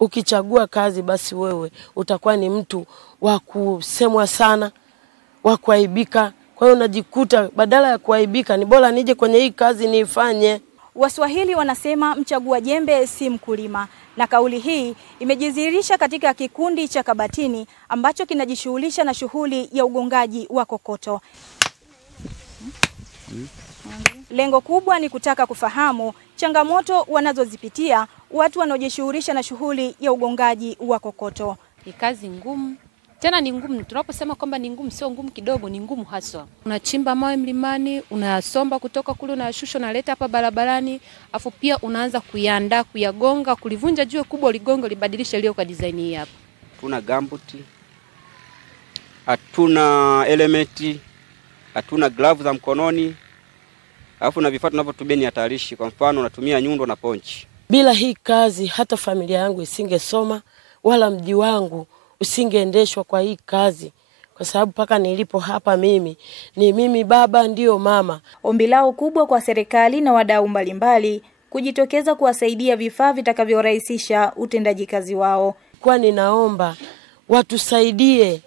Ukichagua kazi basi wewe utakuwa ni mtu wa kusemwa sana, wa kuaibika. Kwa hiyo unajikuta badala ya kuaibika ni bora nije kwenye hii kazi niifanye. Waswahili wanasema mchagua jembe si mkulima, na kauli hii imejidhihirisha katika kikundi cha Kabatini ambacho kinajishughulisha na shughuli ya ugongaji wa kokoto. Lengo kubwa ni kutaka kufahamu changamoto wanazozipitia watu wanaojishughulisha na shughuli ya ugongaji wa kokoto. Ni kazi ngumu. Tena ni ngumu. Tunaposema kwamba ni ngumu, sio ngumu kidogo, ni ngumu haswa. Unachimba mawe mlimani, unayasomba kutoka kule, unayashusha, unaleta hapa barabarani, afu pia unaanza kuiandaa, kuyagonga, kulivunja jiwe kubwa ligongo libadilishe leo kwa design hii hapa. Hatuna gambuti, hatuna elementi, hatuna gloves za mkononi. Alafu na vifaa tunavyotumia ni hatarishi. Kwa mfano unatumia nyundo na ponchi. Bila hii kazi hata familia yangu isingesoma wala mji wangu usingeendeshwa kwa hii kazi, kwa sababu paka nilipo hapa mimi ni mimi baba ndio mama. Ombi lao kubwa kwa serikali na wadau mbalimbali kujitokeza kuwasaidia vifaa vitakavyorahisisha utendaji kazi wao. Kwa ninaomba watusaidie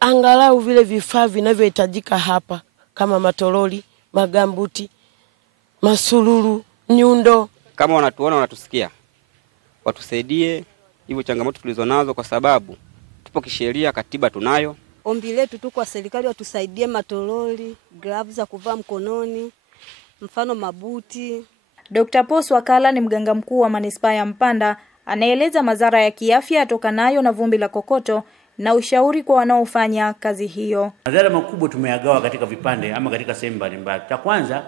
angalau vile vifaa vinavyohitajika hapa kama matoroli, magambuti, masululu, nyundo. Kama wanatuona wanatusikia, watusaidie hivyo changamoto tulizonazo, kwa sababu tupo kisheria, katiba tunayo. Ombi letu tu kwa serikali watusaidie matoroli, gloves za kuvaa mkononi, mfano mabuti. Dr. Pos Wakala ni mganga mkuu wa manispaa ya Mpanda, anaeleza madhara ya kiafya yatokanayo na vumbi la kokoto na ushauri kwa wanaofanya kazi hiyo. Madhara makubwa tumeyagawa katika vipande ama katika sehemu mbalimbali. Cha kwanza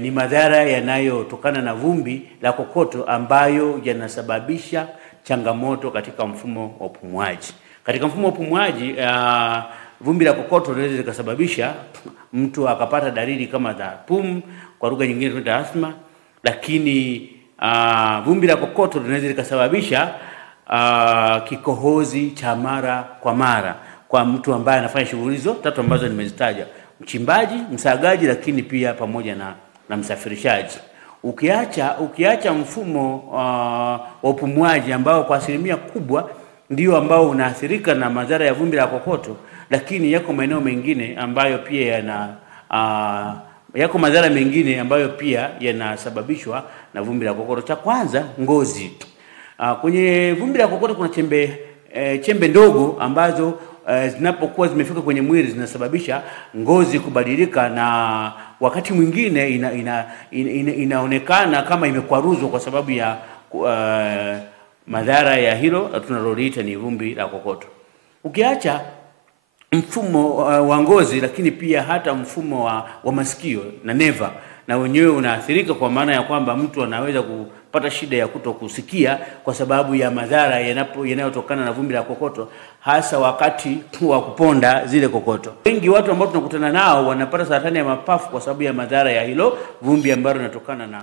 ni madhara yanayotokana na vumbi la kokoto ambayo yanasababisha changamoto katika mfumo wa upumuaji. Katika mfumo wa upumuaji, vumbi la kokoto linaweza likasababisha mtu akapata dalili kama za pumu, kwa lugha nyingine tunaita asthma, lakini vumbi la kokoto linaweza likasababisha kikohozi cha mara kwa mara kwa mtu ambaye anafanya shughuli hizo tatu ambazo nimezitaja: mchimbaji, msagaji, lakini pia pamoja na msafirishaji. Ukiacha mfumo wa upumuaji ambao kwa asilimia kubwa ndio ambao unaathirika na madhara ya vumbi la kokoto, lakini yako maeneo mengine ambayo pia yako madhara mengine ambayo pia yanasababishwa na vumbi la kokoto. Cha kwanza, ngozi. Kwenye vumbi la kokoto kuna chembe ndogo ambazo zinapokuwa zimefika kwenye mwili zinasababisha ngozi kubadilika, na wakati mwingine inaonekana kama imekwaruzwa kwa sababu ya madhara ya hilo tunaloliita ni vumbi la kokoto. Ukiacha mfumo wa ngozi, lakini pia hata mfumo wa masikio na neva na wenyewe unaathirika, kwa maana ya kwamba mtu anaweza kupata shida ya kutokusikia kwa sababu ya madhara yanayotokana na vumbi la kokoto, hasa wakati wa kuponda zile kokoto. Wengi watu ambao tunakutana nao wanapata saratani ya mapafu kwa sababu ya madhara ya hilo vumbi ambalo linatokana na